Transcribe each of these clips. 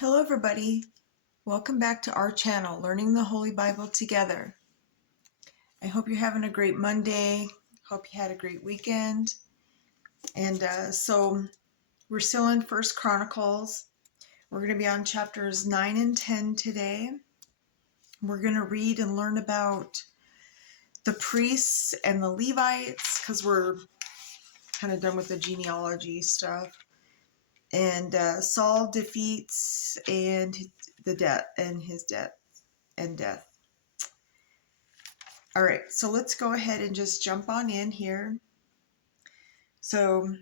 Hello everybody, welcome back to our channel, Learning the Holy Bible Together. I hope you're having a great Monday, hope you had a great weekend. And so we're still in First Chronicles. We're going to be on chapters 9 and 10 today. We're going to read and learn about the priests and the Levites because we're kind of done with the genealogy stuff. And Saul defeats and the death and his death and death. All right, so let's go ahead and just jump on in here. So,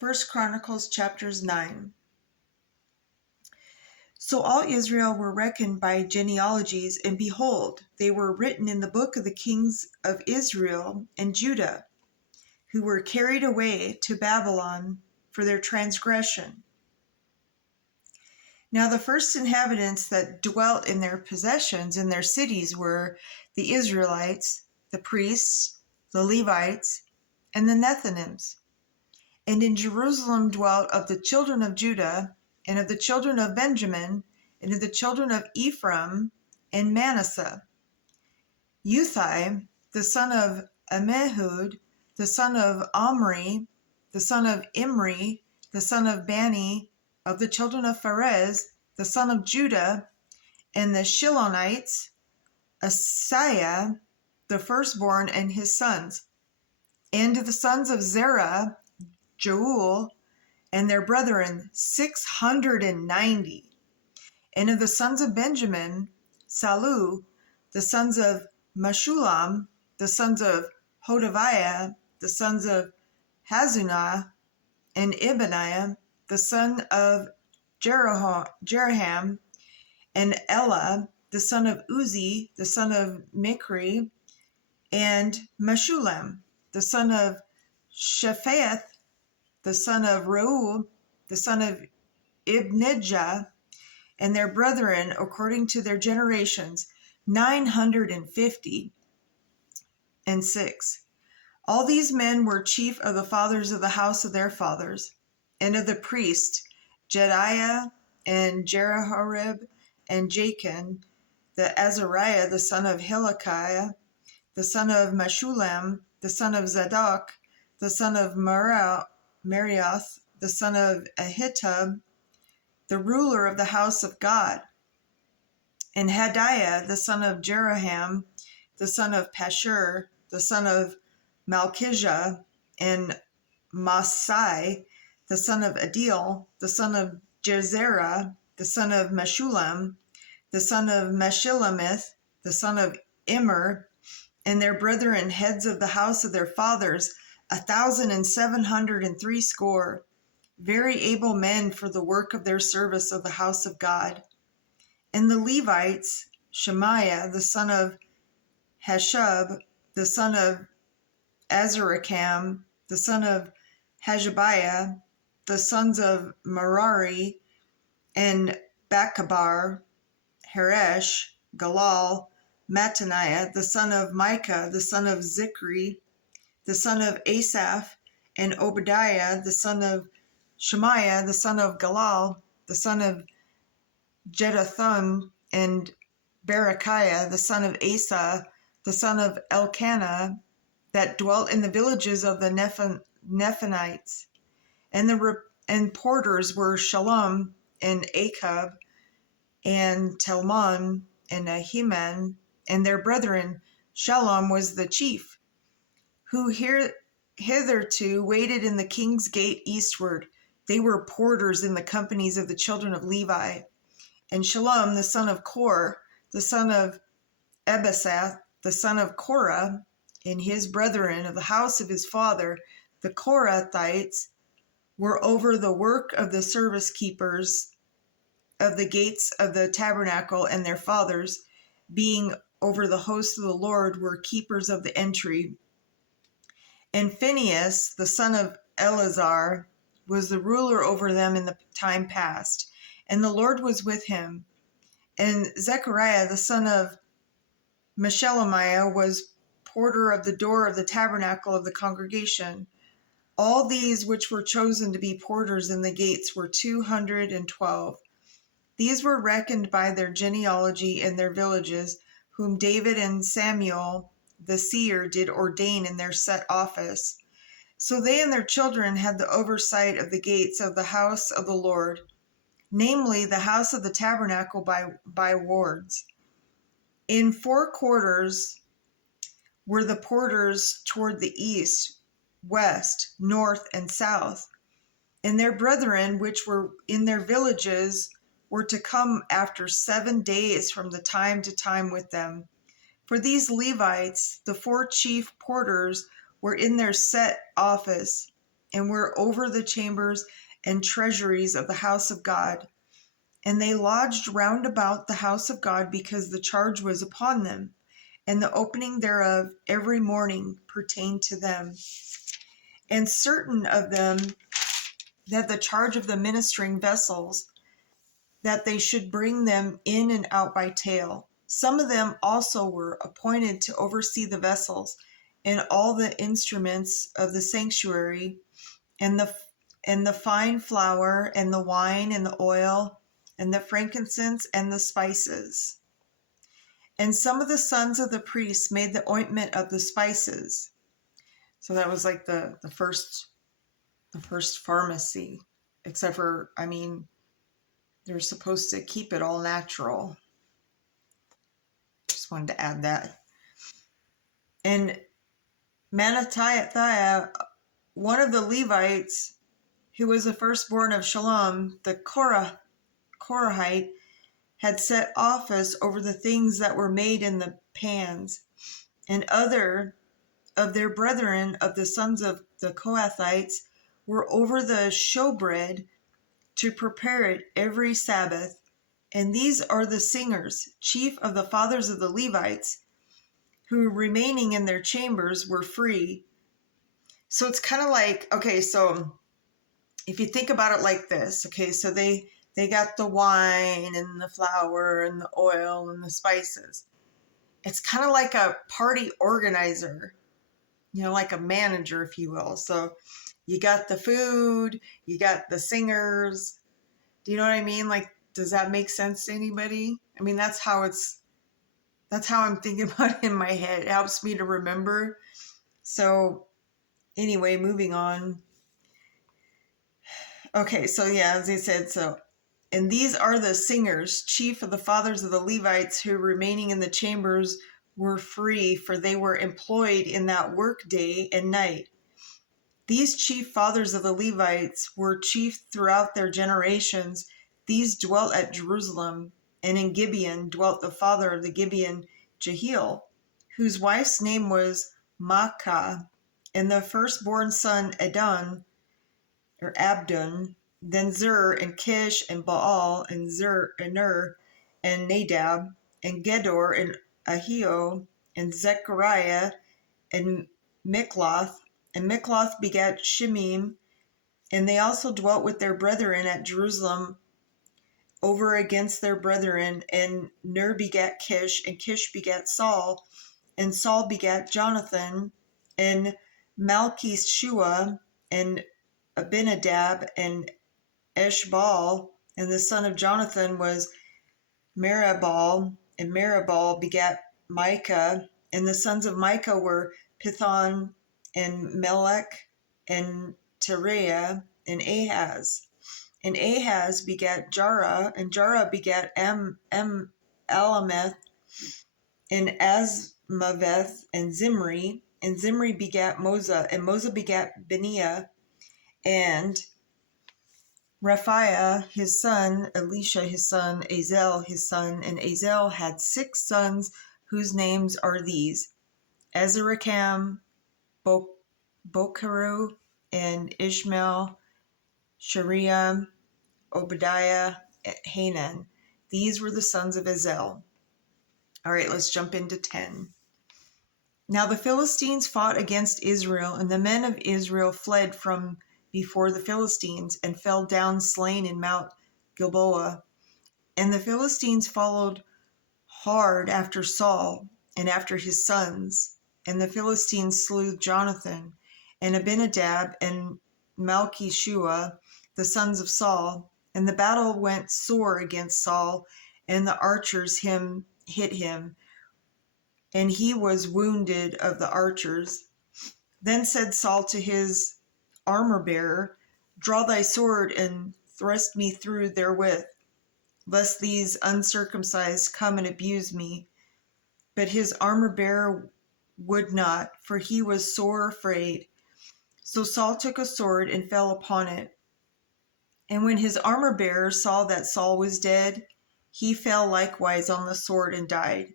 First Chronicles chapters 9. So all Israel were reckoned by genealogies, and behold, they were written in the book of the kings of Israel and Judah, who were carried away to Babylon for their transgression. Now the first inhabitants that dwelt in their possessions in their cities were the Israelites, the priests, the Levites, and the Nethinims. And in Jerusalem dwelt of the children of Judah, and of the children of Benjamin, and of the children of Ephraim and Manasseh, Uthai, the son of Ammihud, the son of Omri, the son of Imri, the son of Bani, of the children of Pharez, the son of Judah, and the Shilonites, Asaiah, the firstborn, and his sons, and the sons of Zerah, Joel, and their brethren 690. And of the sons of Benjamin, Salu, the sons of Meshulam, the sons of Hodaviah, the sons of Hazunah, and Ibaniah, the son of Jeraham, and Elah, the son of Uzi, the son of Mikri, and Meshulam, the son of Shephath, the son of Reuel, the son of Ibnijah, and their brethren according to their generations, 950 and 6. All these men were chief of the fathers of the house of their fathers, and of the priests, Jediah and Jehoram and Jachin, the Azariah, the son of Hilkiah, the son of Meshulam, the son of Zadok, the son of Marioth, the son of Ahitub, the ruler of the house of God, and Hadiah, the son of Jeroham, the son of Pashur, the son of Malchijah, and Masai, the son of Adil, the son of Jezerah, the son of Meshulam, the son of Meshilemith, the son of Immer, and their brethren, heads of the house of their fathers, 1,760, very able men for the work of their service of the house of God. And the Levites, Shemaiah, the son of Hashub, the son of Azarikam, the son of Hashabiah, the sons of Merari, and Bakabar, Haresh, Galal, Mattaniah, the son of Micah, the son of Zikri, the son of Asaph, and Obadiah, the son of Shemaiah, the son of Galal, the son of Jeduthun, and Berechiah, the son of Asa, the son of Elkanah, that dwelt in the villages of the Nephanites. And porters were Shalom, and Achab, and Telmon, and Ahiman, and their brethren. Shalom was the chief, who hitherto waited in the king's gate eastward. They were porters in the companies of the children of Levi. And Shalom, the son of Kor, the son of Ebisath, the son of Korah, and his brethren of the house of his father, the Korathites, were over the work of the service keepers of the gates of the tabernacle, and their fathers, being over the host of the Lord, were keepers of the entry. And Phinehas, the son of Eleazar, was the ruler over them in the time past, and the Lord was with him. And Zechariah, the son of Meshelemiah, was porter of the door of the tabernacle of the congregation. All these which were chosen to be porters in the gates were 212. These were reckoned by their genealogy and their villages, whom David and Samuel the seer did ordain in their set office. So they and their children had the oversight of the gates of the house of the Lord, namely the house of the tabernacle by wards. In 4 quarters were the porters toward the east, west, north, and south. And their brethren, which were in their villages, were to come after 7 days from the time to time with them. For these Levites, the 4 chief porters, were in their set office, and were over the chambers and treasuries of the house of God. And they lodged round about the house of God, because the charge was upon them, and the opening thereof every morning pertained to them. And certain of them had the charge of the ministering vessels, that they should bring them in and out by tale. Some of them also were appointed to oversee the vessels and all the instruments of the sanctuary, and the fine flour, and the wine, and the oil, and the frankincense, and the spices. And some of the sons of the priests made the ointment of the spices. So that was like the first pharmacy, except for, they're supposed to keep it all natural. Just wanted to add that. And Manathiah, one of the Levites, who was the firstborn of Shalom, the Korahite, had set office over the things that were made in the pans. And other of their brethren of the sons of the Kohathites were over the showbread, to prepare it every Sabbath. And these are the singers, chief of the fathers of the Levites, who remaining in their chambers were free. So it's kind of like, okay, so if you think about it like this, okay, so they got the wine and the flour and the oil and the spices. It's kind of like a party organizer, like a manager, if you will. So you got the food, you got the singers. Do you know what I mean? Like, does that make sense to anybody? That's how I'm thinking about it in my head. It helps me to remember. So anyway, moving on. Okay, so yeah, as I said, and these are the singers, chief of the fathers of the Levites, who remaining in the chambers were free, for they were employed in that work day and night. These chief fathers of the Levites were chief throughout their generations. These dwelt at Jerusalem, and in Gibeon dwelt the father of the Gibeon, Jehiel, whose wife's name was Maacah, and the firstborn son Abdon, then Zur, and Kish, and Baal, and Ner, and Nadab, and Gedor, and Ahio, and Zechariah, and Mikloth. And Mikloth begat Shimim, and they also dwelt with their brethren at Jerusalem over against their brethren. And Ner begat Kish, and Kish begat Saul, and Saul begat Jonathan, and Malchishua, and Abinadab, and Eshbaal. And the son of Jonathan was Meribal, and Meribal begat Micah. And the sons of Micah were Pithon, and Melech, and Tereah, and Ahaz. And Ahaz begat Jarah, and Jarah begat Alameth, and Asmaveth, and Zimri. And Zimri begat Moza, and Moza begat Beniah, and Raphiah his son, Elisha his son, Azel his son. And Azel had 6 sons, whose names are these: Azarikam, Bokeru, and Ishmael, Shariam, Obadiah, and Hanan. These were the sons of Azel. All right, let's jump into 10. Now the Philistines fought against Israel, and the men of Israel fled from before the Philistines, and fell down slain in Mount Gilboa. And the Philistines followed hard after Saul and after his sons. And the Philistines slew Jonathan, and Abinadab, and Malchishua, the sons of Saul. And the battle went sore against Saul, and the archers hit him, and he was wounded of the archers. Then said Saul to his armor bearer, Draw thy sword and thrust me through therewith, lest these uncircumcised come and abuse me. But his armor bearer would not, for he was sore afraid. So Saul took a sword and fell upon it. And when his armor bearer saw that Saul was dead, he fell likewise on the sword and died.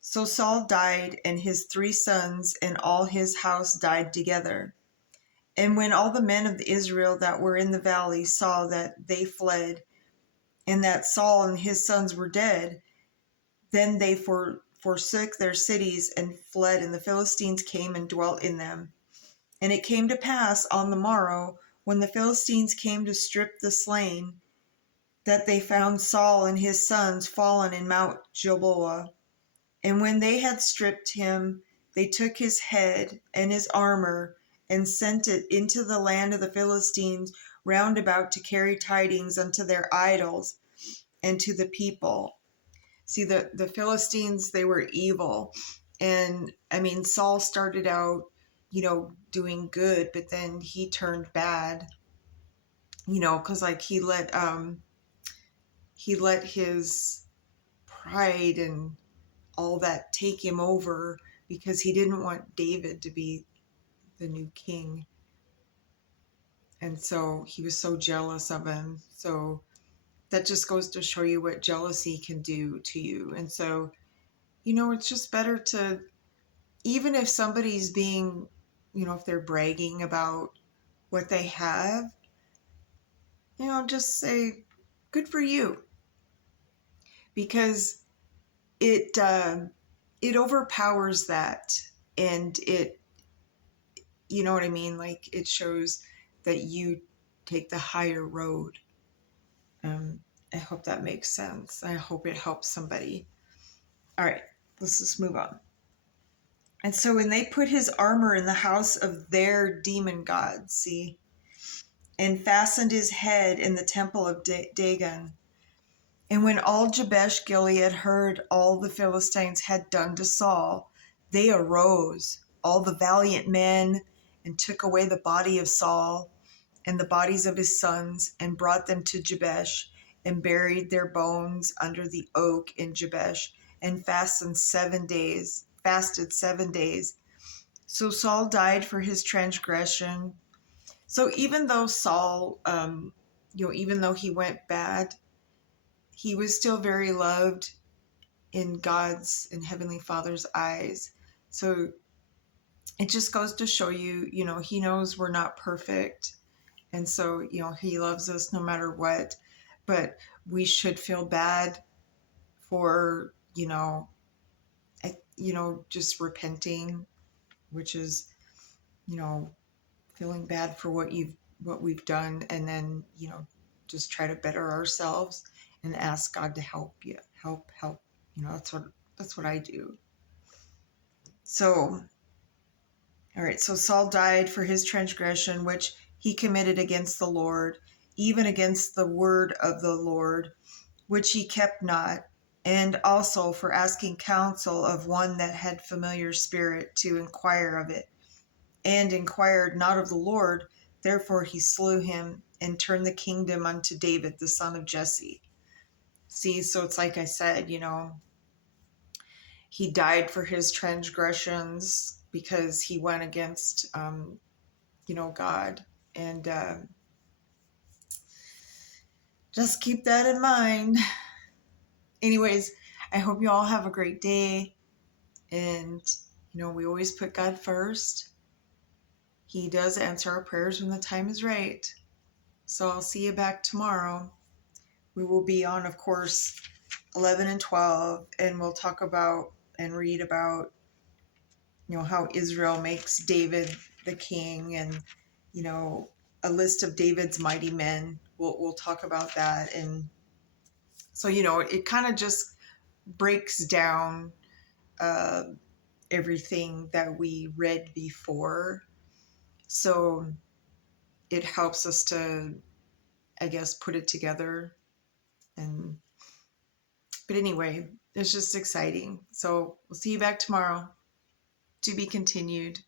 So Saul died, and his 3 sons and all his house died together. And when all the men of Israel that were in the valley saw that they fled, and that Saul and his sons were dead, then they forsook their cities and fled, and the Philistines came and dwelt in them. And it came to pass on the morrow, when the Philistines came to strip the slain, that they found Saul and his sons fallen in Mount Gilboa. And when they had stripped him, they took his head and his armor and sent it into the land of the Philistines round about to carry tidings unto their idols and to the people. See, the Philistines, they were evil. And I mean, Saul started out, doing good, but then he turned bad, because like he let his pride and all that take him over, because he didn't want David to be the new king. And so he was so jealous of him. So that just goes to show you what jealousy can do to you. And so, it's just better to, even if somebody's being, if they're bragging about what they have, just say, good for you. Because it overpowers that, and it, you know what I mean? Like, it shows that you take the higher road. I hope that makes sense. I hope it helps somebody. All right, let's just move on. And so when they put his armor in the house of their demon gods, see, and fastened his head in the temple of Dagon. And when all Jabesh Gilead heard all the Philistines had done to Saul, they arose, all the valiant men, and took away the body of Saul and the bodies of his sons, and brought them to Jabesh, and buried their bones under the oak in Jabesh, and fasted 7 days. So Saul died for his transgression. So even though Saul, even though he went bad, he was still very loved in God's and Heavenly Father's eyes. So it just goes to show you, he knows we're not perfect. And so, he loves us no matter what. But we should feel bad for, just repenting, which is, feeling bad for what we've done, and then, just try to better ourselves and ask God to help you. Help. That's what I do. So, all right, so Saul died for his transgression, which he committed against the Lord, even against the word of the Lord, which he kept not, and also for asking counsel of one that had familiar spirit to inquire of it, and inquired not of the Lord. Therefore he slew him and turned the kingdom unto David, the son of Jesse. See, so it's like I said, he died for his transgressions because he went against, God. And just keep that in mind. Anyways, I hope you all have a great day. And, we always put God first. He does answer our prayers when the time is right. So I'll see you back tomorrow. We will be on, of course, 11 and 12, and we'll talk about and read about, how Israel makes David the king, and, a list of David's mighty men. We'll talk about that. And so, it kind of just breaks down everything that we read before. So it helps us to I guess, put it together. But anyway, it's just exciting. So we'll see you back tomorrow. To be continued.